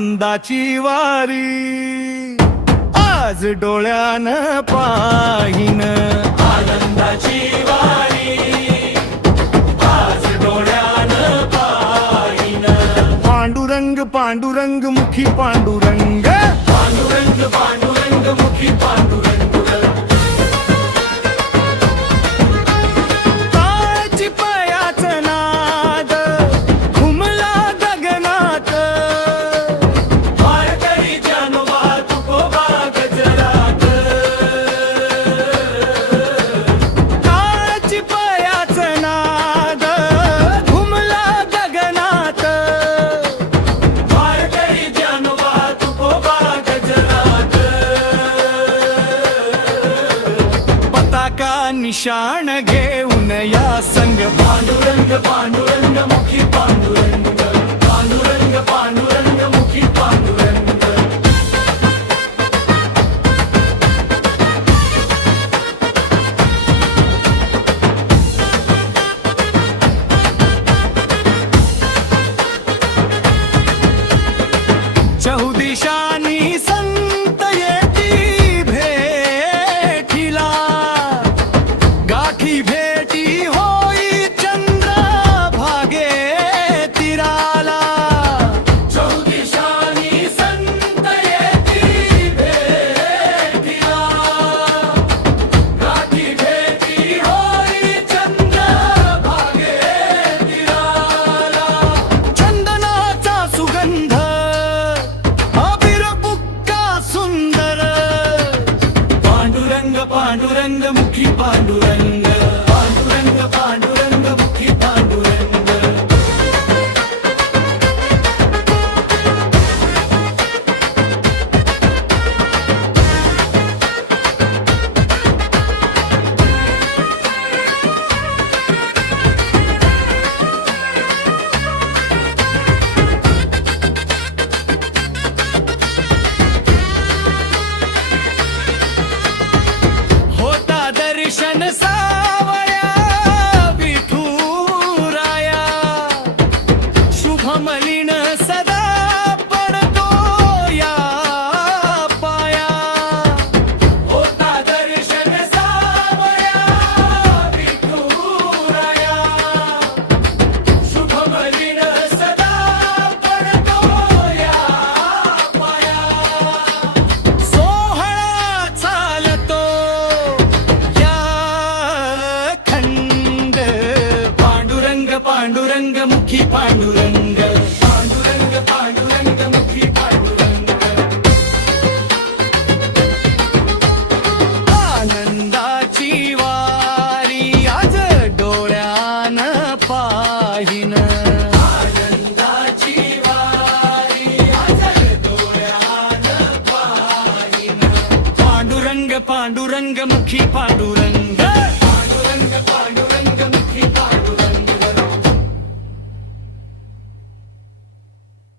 आनंदाची वारी आज डोळ्यानं पाहिन, आनंदाची वारी आज डोळ्यानं पाहिन. पांडुरंग पांडुरंग मुखी पांडुरंग, पांडुरंग पांडुरंग मुखी पांडुरंग. टाळाची पायाचं नाद घुमला गगनात, वारकरी जानोबा तुकोबा गजरात. टाळाची पायाचं नाद घुमला गगनात, वारकरी जानोबा तुकोबा गजरात. पताका निशाण घेऊन या संग पांडुरंग पांडुरंग मुखी पांडुरंग. पांडुरंग पांडुरंग मुखी पांडुरंग. चहुदिशानी संत येती भेटीला, गाठी भेटी होई चंद्र भागे तीराला. चौदिशानी संत येती भेटीला, गाठी भेटी होई चंद्र भागे तीराला. चंदनाचा सुगंध अबीर बुक्का सुंदर, पांडुरंग पांडुरंग मुखी पांडुरंग. पांडुरंग पांडुरंग मुखी पांडुरंग. होता दर्शन सावळ्या विठुराया, शुभमलिन सदा पडतो या पाया. होता दर्शन सावळ्या विठुराया, शुभमलिन सदा पडतो या पाया. सोहळा चालतो या खंड, पांडुरंग पांडुरंग मुखी पांडुरंग. पांडुरंग पांडुरंग मुखी पांडुरंग. आनंदाची वारी आज डोळ्यानं पाहिन, आनंदाची वारी आज डोळ्यानं पाहिन. पांडुरंग पांडुरंग मुखी पांडुरंग.